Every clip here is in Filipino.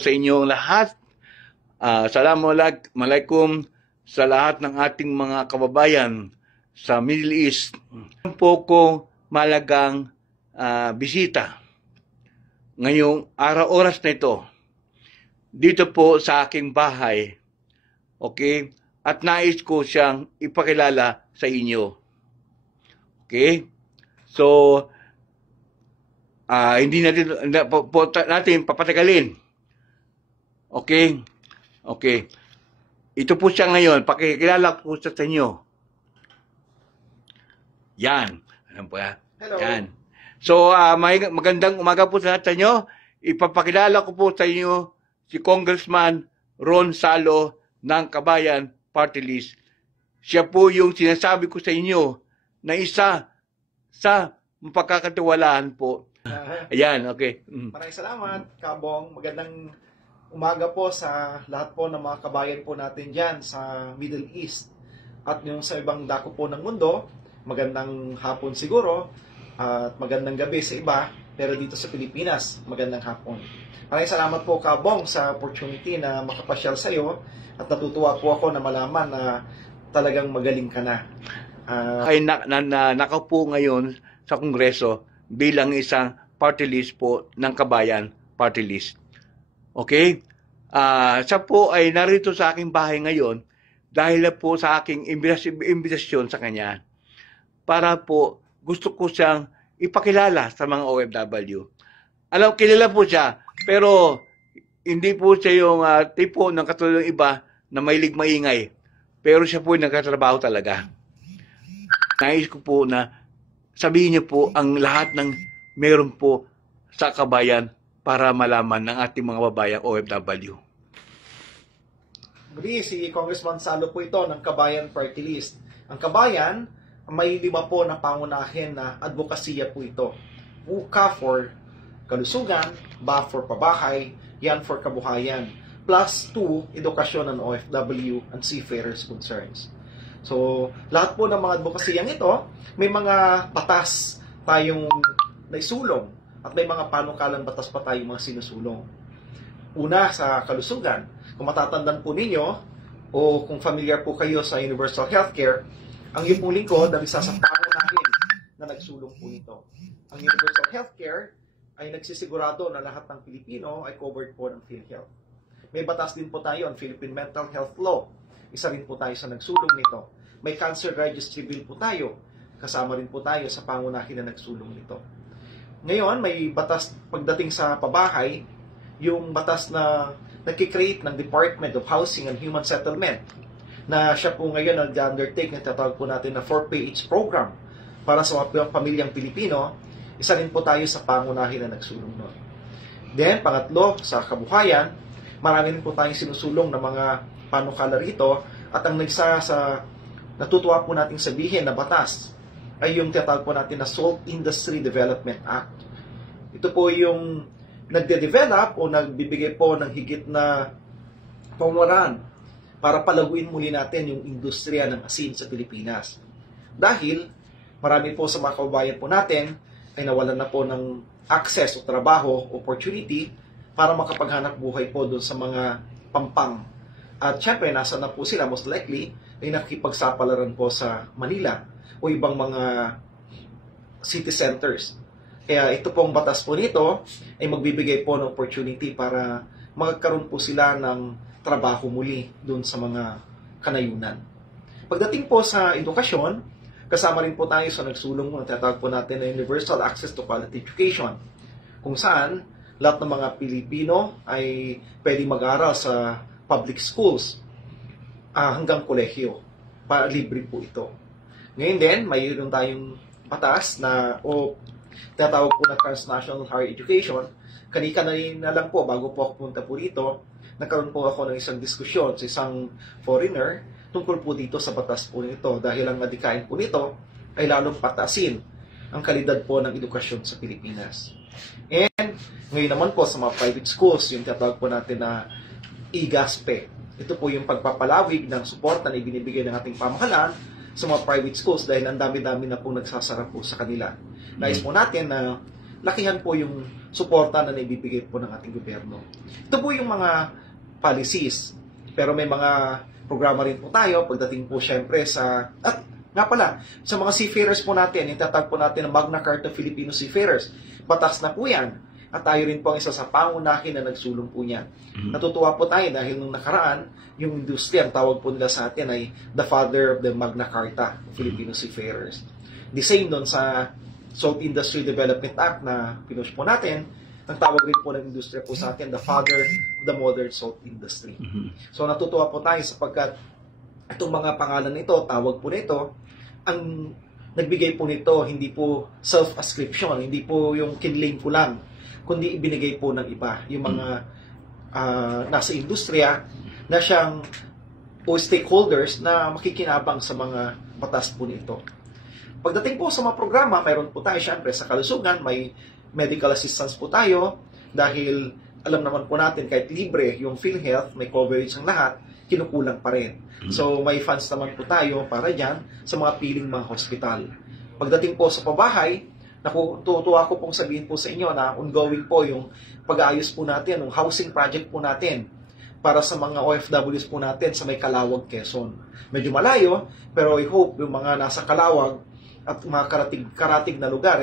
sa inyong lahat. Assalamualaikum sa lahat ng ating mga kababayan sa Middle East. Po ko malagang bisita ngayong oras na ito dito po sa aking bahay. Okay? At nais ko siyang ipakilala sa inyo. Okay? So, hindi natin papatagalin. Okay? Okay. Ito po siya ngayon. Pakikilala ko sa inyo. Yan. Alam po yan. Hello. Yan. So, magandang umaga po sa lahat sa inyo. Ipapakilala ko po sa inyo si Congressman Ron Salo ng Kabayan Party List. Siya po yung sinasabi ko sa inyo na isa sa mapagkakatiwalaan po. Ayan, okay. Maraming salamat, Kabong. Magandang umaga po sa lahat po ng mga kabayan po natin dyan sa Middle East. At yung sa ibang dako po ng mundo, magandang hapon siguro at magandang gabi sa iba. Pero dito sa Pilipinas, magandang hapon. Maraming salamat po, Kabong, sa opportunity na makapasyal sa iyo. At natutuwa po ako na malaman na talagang magaling ka na. Ay nakaupo ngayon sa Kongreso bilang isang party list po ng Kabayan Party List. Okay? Siya po ay narito sa aking bahay ngayon dahil po sa aking imbitasyon sa kanya para po gusto ko siyang ipakilala sa mga OFW. Kilala po siya, pero hindi po siya yung tipo ng katulad ng iba na mahilig maingay. Pero siya po ay nagkatrabaho talaga. Nais ko po na sabihin niyo po ang lahat ng meron po sa kabayan para malaman ng ating mga babayang OFW. Muli, si Congressman Salo po ito ng Kabayan Party List. Ang kabayan, may 5 po na pangunahin na advokasya po ito. UKA for kalusugan, BA for pabahay, YAN for kabuhayan, plus 2, edukasyon ng OFW and seafarers concerns. So, lahat po ng mga advocacyang ito, may mga batas tayong naisulong at may mga panukalang batas pa tayong mga sinusulong. Una, sa kalusugan. Kung matatandaan po ninyo, o kung familiar po kayo sa Universal Healthcare, ang iyong pong lingkod ang isa sa pangunahin na nagsulong po nito. Ang Universal Healthcare ay nagsisigurado na lahat ng Pilipino ay covered po ng PhilHealth. May batas din po tayo ang Philippine Mental Health Law. Isa rin po tayo sa nagsulong nito. May Cancer Registry Bill po tayo. Kasama rin po tayo sa pangunahin na nagsulong nito. Ngayon, may batas pagdating sa pabahay, yung batas na nagkikreate ng Department of Housing and Human Settlement na siya po ngayon nag-undertake na tatawag po natin na 4PH program para sa mga pamilyang Pilipino. Isa rin po tayo sa pangunahin na nagsulong nun. Then, pangatlo, sa kabuhayan, marami rin po tayong sinusulong na mga panukala rito at ang natutuwa po nating sabihin na batas ay yung tinatawag po natin na Salt Industry Development Act. Ito po yung nagde-develop o nagbibigay po ng higit na pamuran para palaguin muli natin yung industriya ng asin sa Pilipinas. Dahil marami po sa mga kababayan po natin ay nawalan na po ng access o trabaho, opportunity para makapaghanap buhay po doon sa mga pampang. At syempre, nasa na po sila, most likely, ay nakikipagsapalaran po sa Manila o ibang mga city centers. Kaya ito pong batas po nito ay magbibigay po ng opportunity para magkaroon po sila ng trabaho muli doon sa mga kanayunan. Pagdating po sa edukasyon, kasama rin po tayo sa nagsulong na tinatawag po natin na Universal Access to Quality Education, kung saan lahat ng mga Pilipino ay pwede mag-aral sa public schools hanggang kolehiyo. Libre po ito. Ngayon din, mayroon tayong batas na tinatawag po na Transnational Higher Education. Kanina lang po, bago po ako punta po rito, nagkaroon po ako ng isang diskusyon sa isang foreigner tungkol po dito sa batas po nito dahil ang adikain po nito ay lalong patasin ang kalidad po ng edukasyon sa Pilipinas. And ngayon naman po sa mga private schools, yung tinatawag po natin na IGASPE. Ito po yung pagpapalawig ng suporta na ibinibigay ng ating pamahalaan sa mga private schools dahil ang dami-dami na po nagsasara po sa kanila. Nais po natin na lakihan po yung suporta na naibibigay po ng ating gobyerno. Ito po yung mga policies. Pero may mga programa rin po tayo pagdating po syempre sa... At nga pala, sa mga seafarers po natin, itatag po natin ang Magna Carta Filipino Seafarers. Batas na po yan. At tayo rin po ang isa sa pangunahin na nagsulong po niyan. Natutuwa po tayo dahil nung nakaraan, yung industriya, ang tawag po nila sa atin ay the father of the Magna Carta Filipino Seafarers. The same doon sa Salt Industry Development Act na pinush po natin, ang tawag rin po ng industriya po sa atin, the father of the modern salt industry. So natutuwa po tayo sapagkat itong mga pangalan nito, tawag po nito, ang nagbigay po nito, hindi po self-ascription, hindi po yung kinlaim ko lang, kundi ibinigay po ng iba, yung mga nasa industriya na siyang o stakeholders na makikinabang sa mga batas po nito. Pagdating po sa mga programa, mayroon po tayo syempre sa kalusugan, may medical assistance po tayo dahil alam naman po natin kahit libre yung PhilHealth, may coverage ng lahat, kinukulang pa rin. So may funds naman po tayo para dyan sa mga piling mga hospital. Pagdating po sa pabahay, tutuwa ko pong sabihin po sa inyo na ongoing po yung pag-aayos po natin, yung housing project po natin para sa mga OFWs po natin sa may Calawag, Quezon. Medyo malayo, pero I hope yung mga nasa Calawag at mga karatig na lugar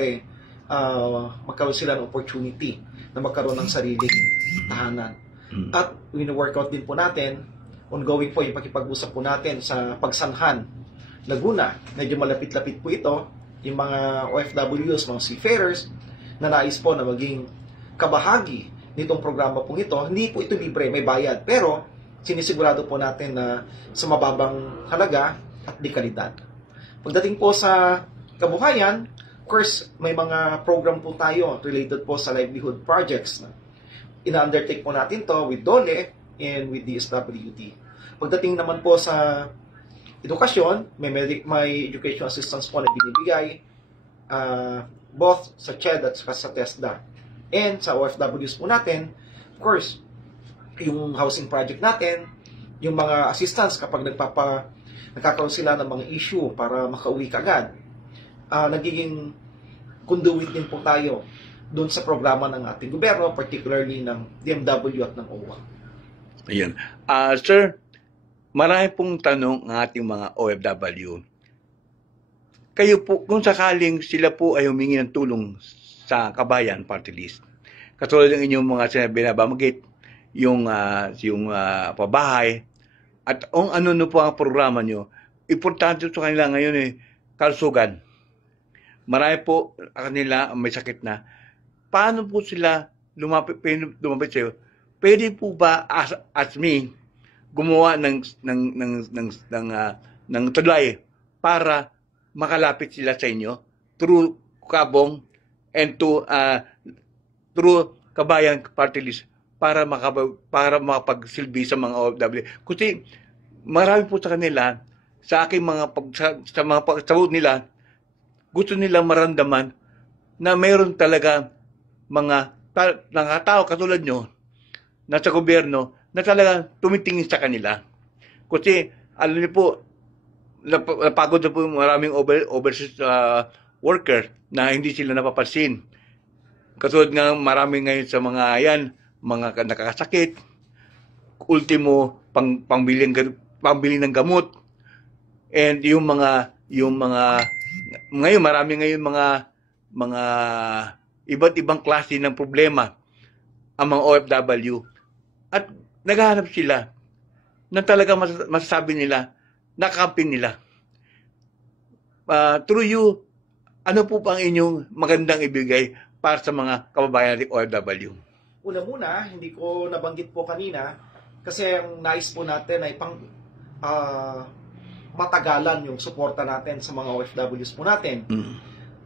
magkaroon sila ng opportunity na magkaroon ng sariling tahanan. At wino-workout din po natin, ongoing po yung pakipag-usap po natin sa Pagsanhan, Laguna. Medyo malapit-lapit po ito, yung mga OFWs, mga seafarers, na nais po na maging kabahagi nitong programa po ito. Hindi po ito libre, may bayad. Pero sinisigurado po natin na sa mababang halaga at di kalidad. Pagdating po sa kabuhayan, of course, may mga program po tayo related po sa livelihood projects. Ina-undertake po natin to with DOLE and with DSWD. Pagdating naman po sa edukasyon, may education assistance po na binibigay both sa CHED at sa TESDA. And sa OFWs po natin, of course, yung housing project natin, yung mga assistance kapag nagkakaroon sila ng mga issue para makauwi kagad. Nagiging conduit din po tayo doon sa programa ng ating gobyerno, particularly ng DMW at ng OWA. Ayan. Sir, marami pong tanong ng ating mga OFW. Kayo po, kung sakaling sila po ay humingi ng tulong sa Kabayan Party List, katulad ng inyong mga binabamagit, yung pabahay, at kung ano po ang programa nyo, importante sa kanila ngayon kalusugan. Marami po kanila may sakit na. Paano po sila lumapit sa'yo? Pwede po ba as me gumawa ng tulay para makalapit sila sa inyo through Kabong and through Kabayan Party List para makapagsilbi sa mga OFW? Kasi marami po sa kanila sa aking mga pagsabot nila, gusto nilang maramdaman na mayroon talaga mga tao katulad nyo na sa gobyerno na talaga tumitingin sa kanila. Kasi, alam niyo po, napagod na po maraming overseas worker na hindi sila napapansin. Katulad nga marami ngayon sa mga mga nakakasakit, ultimo, pambili ng gamot, and ngayon, marami ngayon mga iba't ibang klase ng problema ang mga OFW. At naghahanap sila na talaga masasabi nila, nakakampi nila. Through you, ano po pa ang inyong magandang ibigay para sa mga kababayan natin OFW? Una muna, hindi ko nabanggit po kanina, kasi ang nais po natin ay matagalan yung suporta natin sa mga OFWs po natin.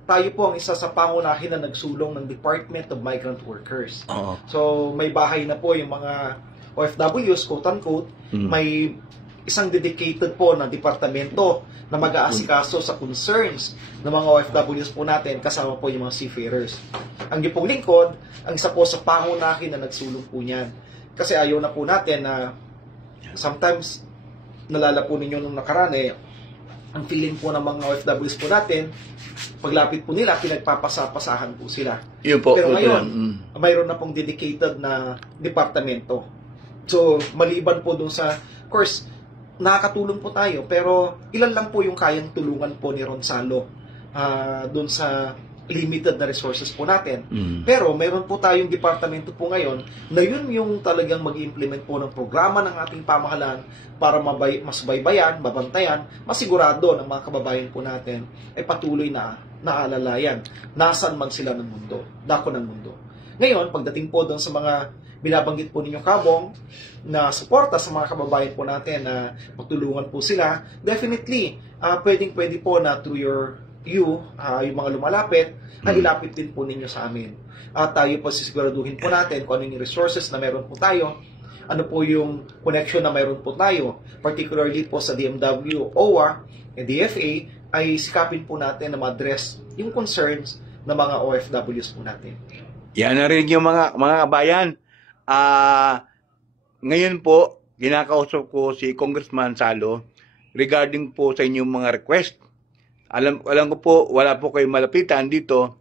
Tayo po ang isa sa pangunahin na nagsulong ng Department of Migrant Workers. So, may bahay na po yung mga OFWs, quote-unquote, may isang dedicated po na departamento na mag-aasikaso sa concerns ng mga OFWs po natin, kasama po yung mga seafarers. Ang gipong lingkod, ang isa po sa pangunahin na nagsulong po niyan. Kasi ayaw na po natin na sometimes nalala po ninyo nung nakaraan ang feeling po ng mga OFWs po natin, paglapit po nila, pinagpapasapasahan po sila. Yun po. Pero yun po ngayon, yan. mayroon na pong dedicated na departamento. So, maliban po dun sa, of course, nakakatulong po tayo, pero ilan lang po yung kayang tulungan po ni Ronsalo dun sa limited na resources po natin. Pero mayroon po tayong departamento po ngayon na yun yung talagang mag-implement po ng programa ng ating pamahalaan para mas baybayan, mabantayan, masigurado ng mga kababayan po natin ay patuloy na naalalayan nasan man sila ng mundo, dako ng mundo. Ngayon, pagdating po doon sa mga binabanggit po ninyo kabong na suporta sa mga kababayan po natin na magtulungan po sila, definitely, pwede po na through yung mga lumalapit, ay ilapit din po ninyo sa amin. At tayo po sisiguraduhin po natin kung ano yung resources na meron po tayo, ano po yung connection na meron po tayo, particularly po sa DMW, OWA, and DFA, ay sikapin po natin na ma-address yung concerns ng mga OFWs po natin. Yan na rin yung mga kabayan. Ngayon po, kinakausap ko si Congressman Salo regarding po sa inyong mga request. Alam ko po, wala po kayong malapitan dito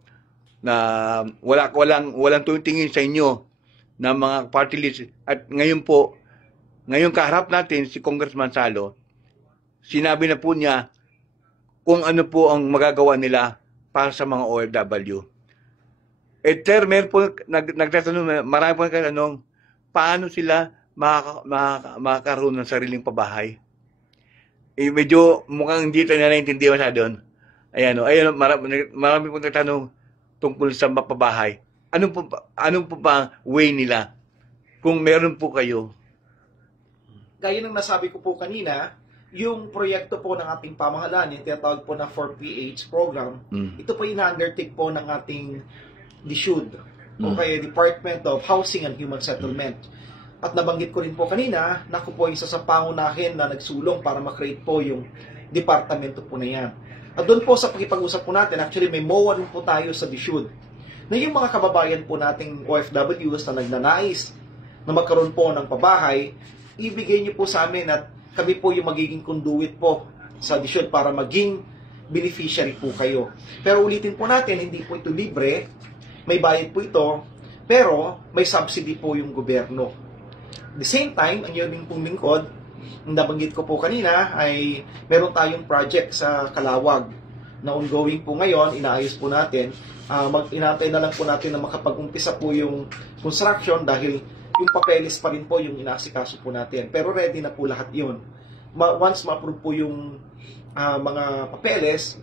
na walang tumitingin sa inyo na mga party list. At ngayon po, ngayon kaharap natin si Congressman Salo, sinabi na po niya kung ano po ang magagawa nila para sa mga OFW. Sir, meron po nagtatanong, marami po nagtatanong, paano sila makakaroon ng sariling pabahay? Medyo mukhang hindi tayo naiintindihan masyadon. Ayan, marami pong nagtanong tungkol sa mapabahay. Anong po ba way nila? Kung meron po kayo. Gaya ng nasabi ko po kanina, yung proyekto po ng ating pamahalaan, yung tinatawag po na 4PH program, ito po ina-undertake po ng ating DSUD, o kaya Department of Housing and Human Settlement. At nabanggit ko rin po kanina, na ako po isa sa pangunahin na nagsulong para makreate po yung departamento po na yan. At doon po sa pag-ipag-usap po natin, actually may MOA rin po tayo sa DSUD, na yung mga kababayan po nating OFWs na nagnanais na magkaroon po ng pabahay, ibigay niyo po sa amin at kami po yung magiging conduit po sa DSUD para maging beneficiary po kayo. Pero ulitin po natin, hindi po ito libre, may bayad po ito, pero may subsidy po yung gobyerno. At the same time, ang yun pong lingkod, ang nabanggit ko po kanina, ay meron tayong project sa Calawag na ongoing po ngayon, inaayos po natin. Inaantay na lang po natin na makapag-umpisa po yung construction dahil yung papeles pa rin po yung inaasikaso po natin. Pero ready na po lahat yun. Once ma-approve po yung mga papeles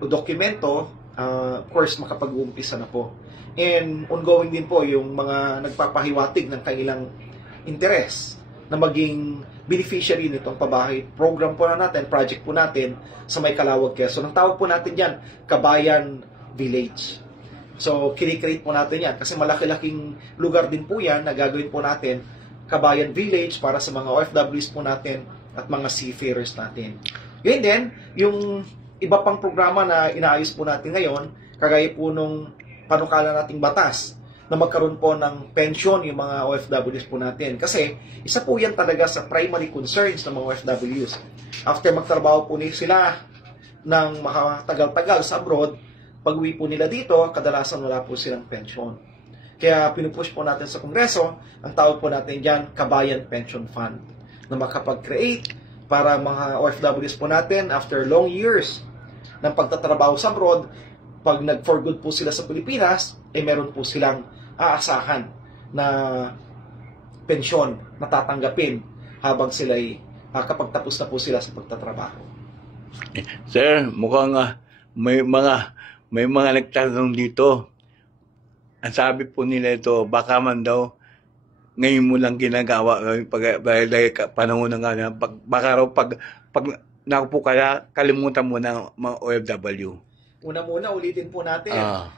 o dokumento, of course, makapag-uumpisa na po. And ongoing din po yung mga nagpapahiwatig ng kanilang interes na maging beneficiary nitong pabahay program po na natin, project po natin sa may Calawag, Quezon. Ang tawag po natin dyan, Kabayan Village. So, kinikreate po natin yan kasi malaki-laking lugar din po yan na gagawin po natin, Kabayan Village para sa mga OFWs po natin at mga seafarers natin. Yun din, yung iba pang programa na inaayos po natin ngayon, kagaya po nung panukala nating batas na magkaroon po ng pension yung mga OFWs po natin. Kasi isa po yan talaga sa primary concerns ng mga OFWs. After magtrabaho po sila ng makatagal-tagal sa abroad, pag-uwi po nila dito, kadalasan wala po silang pension. Kaya pinupush po natin sa Kongreso, ang tawag po natin dyan, Kabayan Pension Fund, na makapag-create para mga OFWs po natin, after long years ng pagtatrabaho sa abroad, pag nag-for good po sila sa Pilipinas, meron po silang aasahan na pensyon na tatanggapin habang sila kapag tapos na po sila sa pagtatrabaho. Sir, mukhang may mga nagtatanong dito. Ang sabi po nila ito, baka man daw ngayon mo lang ginagawa dahil panahon na nga baka raw pag nakupo kaya kalimutan mo ng mga OFW. Una-muna, ulitin po natin.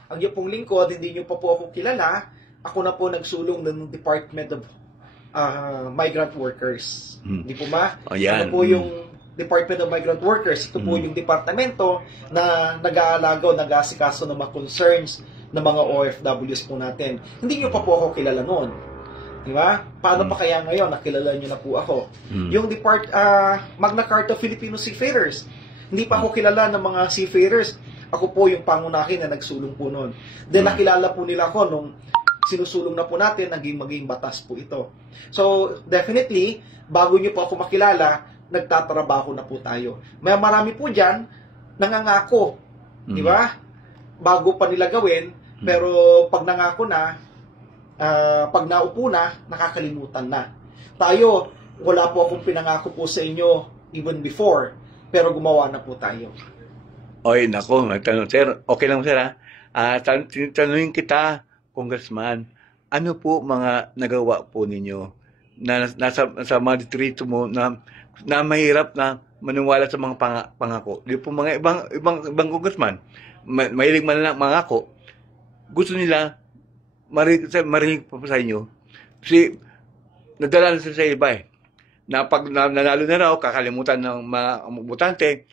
Ang iyo pong lingkod, hindi nyo pa po ako kilala. Ako na po nagsulong ng Department of Migrant Workers. Hindi po ba? Ano po yung Department of Migrant Workers? Ito po yung departamento na nag-aalaga o nag-aasikaso ng mga concerns ng mga OFWs po natin. Hindi nyo pa po ako kilala noon. Di ba? Paano pa kaya ngayon nakilala nyo na po ako? Yung Magna Carta Filipino Seafarers. Hindi pa ako kilala ng mga seafarers. Ako po yung pangunahin na nagsulong po noon. Then nakilala po nila ako nung sinusulong na po natin, maging batas po ito. So, definitely, bago nyo po ako makilala, nagtatrabaho na po tayo. May marami po dyan, nangangako. Di ba? Bago pa nila gawin, pero pag nangako na, pag naupo na, nakakalimutan na. Tayo, wala po akong pinangako po sa inyo even before, pero gumawa na po tayo. Oy, nako, magtanong, sir. Okay lang, sir, ha? Tanungin kita, Congressman, ano po mga nagawa po ninyo na nasa mga distrito mo na mahirap na maniwala sa mga pangako? Di po mga ibang congressman, mahilig man lang mangako, gusto nila marinig po sa inyo. Kasi nadala na sila sa iba na pag nanalo na raw, kakalimutan ng mga botante.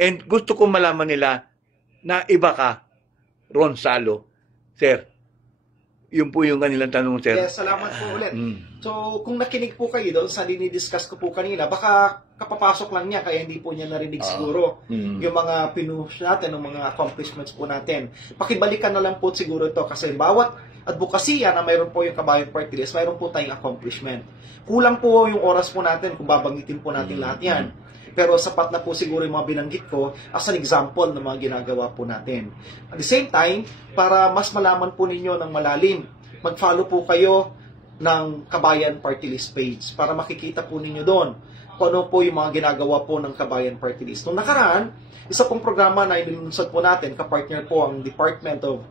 And gusto ko malaman nila na iba ka, Ron Salo. Sir, yun po yung kanilang tanong, sir. Yes, salamat po ulit. So, kung nakinig po kayo doon sa dinidiscuss ko po kanina, baka kapapasok lang niya, kaya hindi po niya narinig siguro yung mga pinush natin, yung mga accomplishments po natin. Pakibalikan na lang po siguro ito kasi bawat advokasya na mayroon po yung Kabayan Party List, mayroon po tayong accomplishment. Kulang po yung oras po natin kung babanggitin po natin lahat yan. Pero sapat na po siguro yung mga binanggit ko as an example ng mga ginagawa po natin. At the same time, para mas malaman po ninyo ng malalim, mag-follow po kayo ng Kabayan Party List page para makikita po ninyo doon kung ano po yung mga ginagawa po ng Kabayan Party List. Nung nakaraan, isa pong programa na inilunsad po natin, kapartner po ang Department of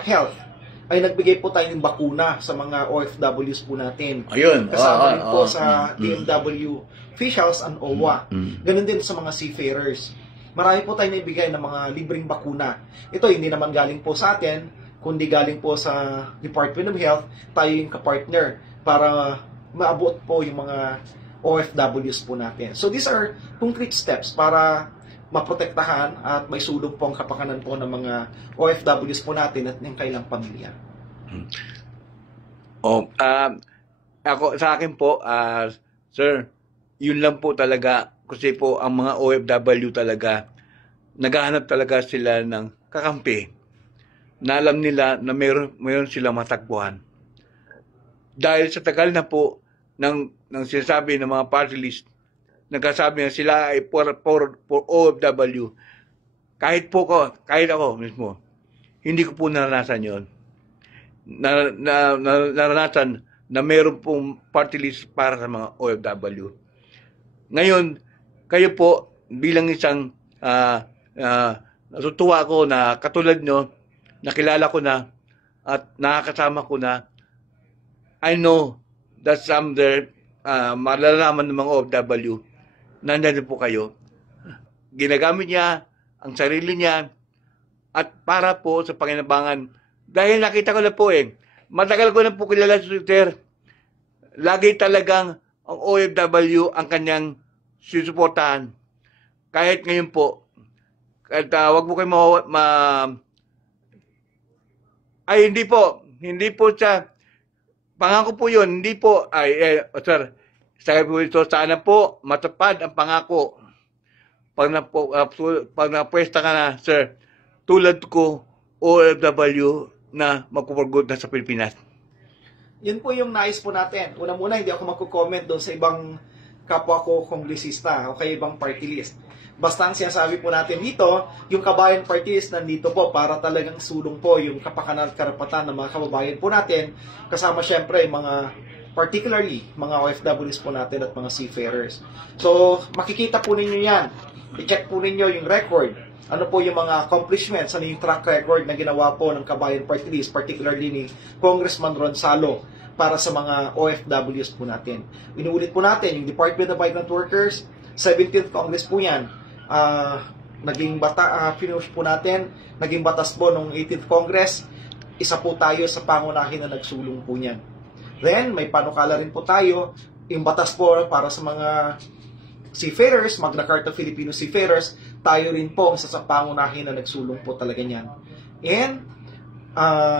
Health, ay nagbigay po tayo ng bakuna sa mga OFWs po natin. Ayun. Kasama rin po sa DMW officials and OWA. Ganun din sa mga seafarers. Marami po tayo naibigay ng mga libreng bakuna. Ito hindi naman galing po sa atin, kundi galing po sa Department of Health, tayo yung kapartner para maabot po yung mga OFWs po natin. So these are concrete steps para maprotektahan at may sulong po ang kapakanan po ng mga OFWs po natin at ng kailang pamilya. Ako, sa akin po, sir, yun lang po talaga, kasi po ang mga OFW talaga, naghahanap talaga sila ng kakampi na alam nila na mayroon silang matakbuhan. Dahil sa tagal na po ng sinasabi ng mga party list, nagsasabi na sila ay for OFW. Kahit ako mismo, hindi ko po naranasan yon. Naranasan na mayroon pong party list para sa mga OFW. Ngayon, kayo po bilang isang natutuwa ko na katulad nyo, nakilala ko na at nakakasama ko na, I know that some there, malalaman ng mga OFW, nandyan po kayo. Ginagamit niya ang sarili niya at para po sa panginabangan. Dahil nakita ko na po matagal ko na po kilala si Sir. Lagi talagang ang OFW ang kanyang susuportahan. Kahit ngayon po, at wag po kayo hindi po siya, pangako po yun, hindi po, sir, sabi po ito, sana po matupad ang pangako. Pag napwesta ka na, sir, tulad ko, OFW na magpupurgod na sa Pilipinas. Yun po yung nais po natin. Una-muna, hindi ako magko-comment doon sa ibang kapwa ko kongresista o kay ibang party list. Basta ang sinasabi po natin dito, yung Kabayan Party List nandito po para talagang sulong po yung kapakanan at karapatan ng mga kababayan po natin, kasama syempre mga particularly mga OFWs po natin at mga seafarers. So, makikita po ninyo yan. I-check po ninyo yung record. Ano po yung mga accomplishments, ano yung track record na ginawa po ng Kabayan Party List, particularly ni Congressman Ron Salo para sa mga OFWs po natin. Inuulit po natin, yung Department of Migrant Workers, 17th Congress po yan. Pinush po natin, naging batas po nung 18th Congress, isa po tayo sa pangunahin na nagsulong po niyan. Then, may panukala rin po tayo, yung batas po para sa mga seafarers, Magna Carta Filipino Seafarers, tayo rin po isa sa pangunahin na nagsulong po talaga niyan. And,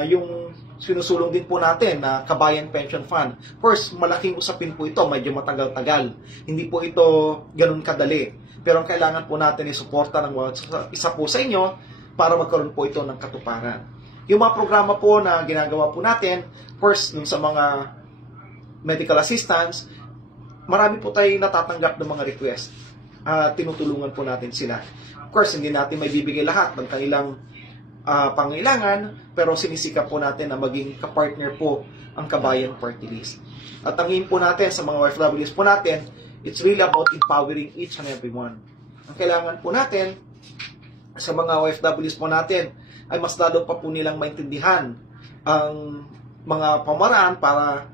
yung sinusulong din po natin na Kabayan Pension Fund. Of course, malaking usapin po ito, medyo matagal-tagal. Hindi po ito ganun kadali. Pero ang kailangan po natin ay suporta ng isa po sa inyo para magkaroon po ito ng katuparan. Yung mga programa po na ginagawa po natin, first, sa mga medical assistance, marami po tayo natatanggap ng mga request. Tinutulungan po natin sila. Of course, hindi natin may bibigay lahat ng kanilang pangailangan, pero sinisikap po natin na maging kapartner po ang Kabayan Party List. At ang aim po natin sa mga OFWs po natin, it's really about empowering each and every one. Ang kailangan po natin sa mga OFWs po natin ay mas lalo pa po nilang maintindihan ang mga pamaraan para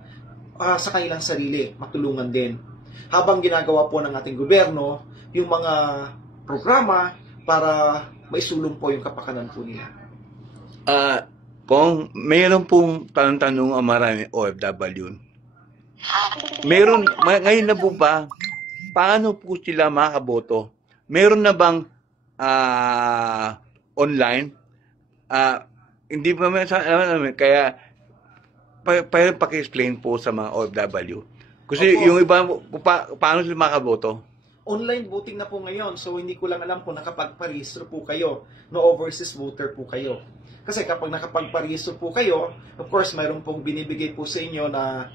sa kanilang sarili, matulungan din. Habang ginagawa po ng ating gobyerno yung mga programa para maisulong po yung kapakanan po nila. Kung mayroon pong tanong-tanong ang marami OFW, ngayon na po ba, paano po sila makaboto? Meron na bang online? Hindi pa kaya paki-explain po sa mga OFW. Kasi yung iba, paano sila makaboto? Online voting na po ngayon, so hindi ko lang alam kung nakapagparehistro po kayo, no overseas voter po kayo. Kasi kapag nakapagparehistro po kayo, of course, mayroon pong binibigay po sa inyo na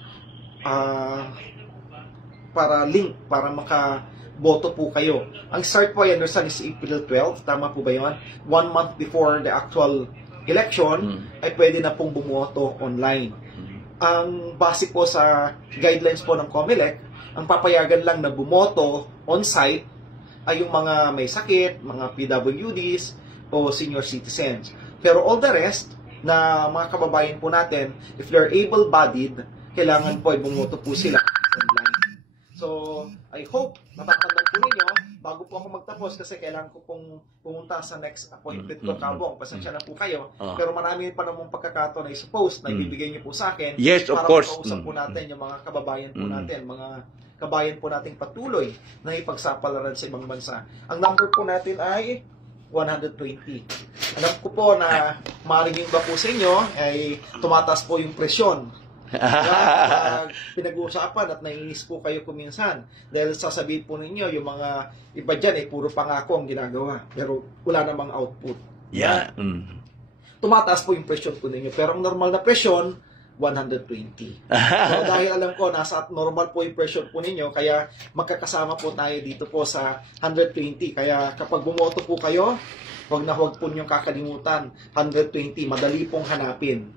para link, para makaboto po kayo. Ang start po, I understand, is April 12, tama po ba yun? 1 month before the actual election, ay pwede na pong bumoto online. Ang base po sa guidelines po ng COMELEC, ang papayagan lang na bumoto on-site ay yung mga may sakit, mga PWDs, o senior citizens. Pero all the rest, na mga kababayan po natin, if they're able-bodied, kailangan po ay bumoto po sila online. So, I hope matatandaan po ninyo, bago po ako magtapos kasi kailangan ko pong pumunta sa next appointment ko, Kabong. Pasensya na po kayo. Pero marami pa namang pagkakataon na i-suppose na ibibigay niyo po sa akin. Yes, of course. Para makausap po natin yung mga kababayan po natin, mga kabayan po nating patuloy na ipagsapalaran sa ibang bansa. Ang number po natin ay 120. Alam ko po na maaaring ba po sa inyo ay tumataas po yung presyon. Pinag-uusapan at naiinis po kayo kuminsan dahil sasabihin po ninyo yung mga iba dyan puro pangako ang ginagawa pero wala namang output. Yeah. Tumataas po yung presyon po ninyo pero ang normal na presyon 120. So dahil alam ko nasa normal po yung pressure po ninyo kaya magkakasama po tayo dito po sa 120. Kaya kapag bumoto po kayo, huwag po niyong kakalimutan 120, madali pong hanapin.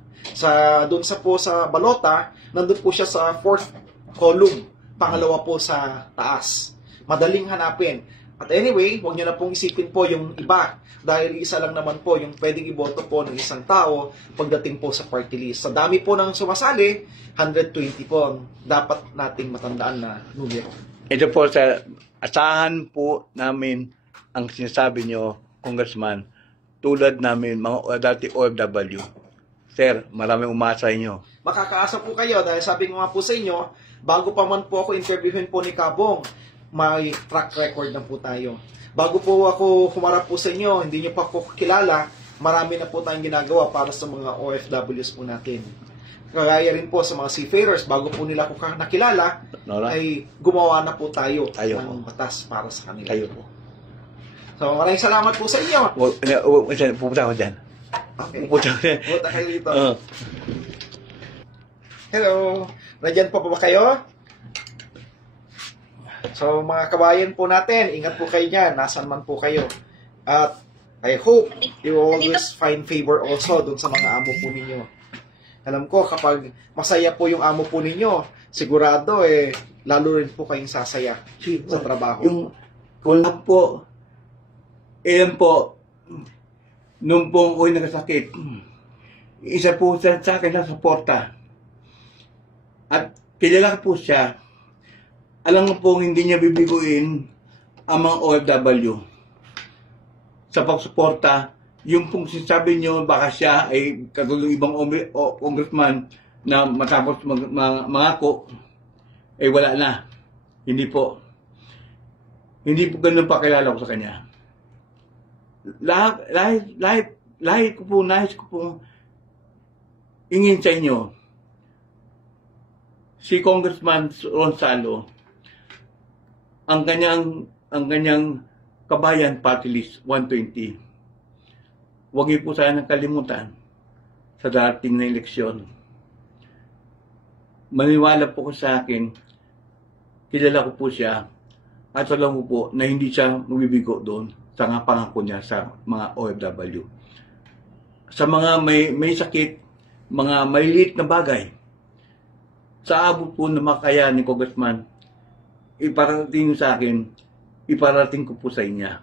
Doon po sa balota, nandun po siya sa 4th column, pangalawa po sa taas. Madaling hanapin. At anyway, huwag niyo na pong isipin po yung iba dahil isa lang naman po yung pwedeng iboto po ng isang tao pagdating po sa party list. Sa dami po ng sumasali, 120 po ang dapat nating matandaan na numero. Ito po sa asahan po namin ang sinasabi nyo, Congressman, tulad namin mga dati OFW. Sir, maraming umasa inyo. Makakaasa po kayo dahil sabi ko nga po sa inyo, bago pa man po ako interviewin po ni Kabong, may track record na po tayo. Bago po ako humarap po sa inyo, hindi nyo pa po kilala, marami na po tayong ginagawa para sa mga OFWs po natin. Kaya rin po sa mga seafarers, bago po nila ako nakilala, ay gumawa na po tayo ng batas para sa kanila. Kayo po. So maraming salamat po sa inyo. Pupunta ko dyan. Okay. Pupunta kayo dito. Hello. Nandiyan po ba kayo? So mga kabayan po natin, ingat po kayo dyan, nasan man po kayo. At I hope you always find favor also dun sa mga amo po ninyo. Alam ko, kapag masaya po yung amo po ninyo, sigurado lalo rin po kayong sasaya sa trabaho. Yung kulang po, ilan po, nung po ako'y nagkasakit, isa po sa akin na suporta. At kilala po siya, alam mo po hindi niya bibiguin ang mga OFW sa pagsuporta. Yung pong sinasabi niyo, baka siya ay katulong ibang congressman na matapos mangako, wala na. Hindi po. Hindi po ganun pakilala ko sa kanya. Lahat ko po, nais ko po ingin sa inyo, si Congressman Ronsalo, ang kanyang kabayan party list 120. Huwag niyo po sana kalimutan sa darating na eleksyon. Maniwala po ko sa akin, kilala ko po siya, at alam ko po na hindi siya mabibigo doon sa nga pangako niya sa mga OFW. Sa mga may sakit, mga maliliit na bagay, sa abot po na makaya ni Congressman, iparating sa akin, iparating ko po sa inya.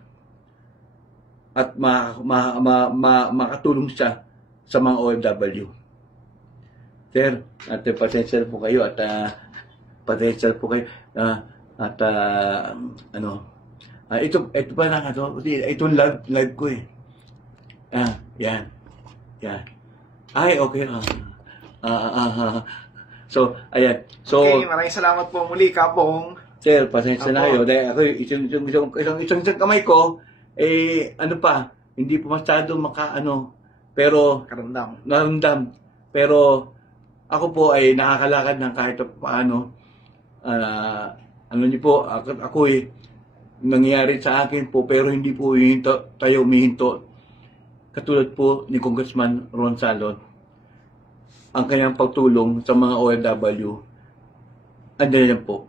At makatulong siya sa mga OFW. Sir, at pasensya po kayo at pasensya po kayo ito pa na itong live ko eh. Yan. Ay, okay. So, ayan. So, Okay, maraming salamat po muli, Kabong. sir, pasensya na kayo. Dahil ako, isang kamay ko, hindi po masyado pero, naramdam. Pero, ako po ay nakakalakad ng kahit paano. Niyo po, ako nangyayari sa akin po, pero hindi po tayo umihinto. Katulad po ni Congressman Ronsalo, ang kanyang pagtulong sa mga OFW, andyan yan po.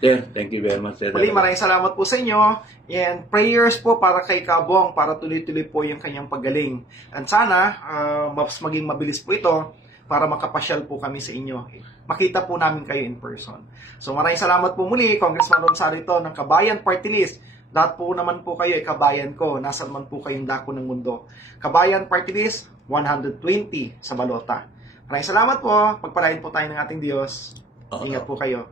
Sir, thank you very much, sir. Muli, maraming salamat po sa inyo. And prayers po para kay Kabong para tuloy-tuloy po yung kanyang paggaling. And sana, mas maging mabilis po ito para makapasyal po kami sa inyo. Makita po namin kayo in person. So maraming salamat po muli, Congressman Ronsalo ito ng Kabayan Party List. Lahat po naman po kayo ay kabayan ko. Nasaan man po kayong dako ng mundo. Kabayan Party List, 120 sa balota. Maraming salamat po. Pagpalain po tayo ng ating Diyos. Ingat po kayo.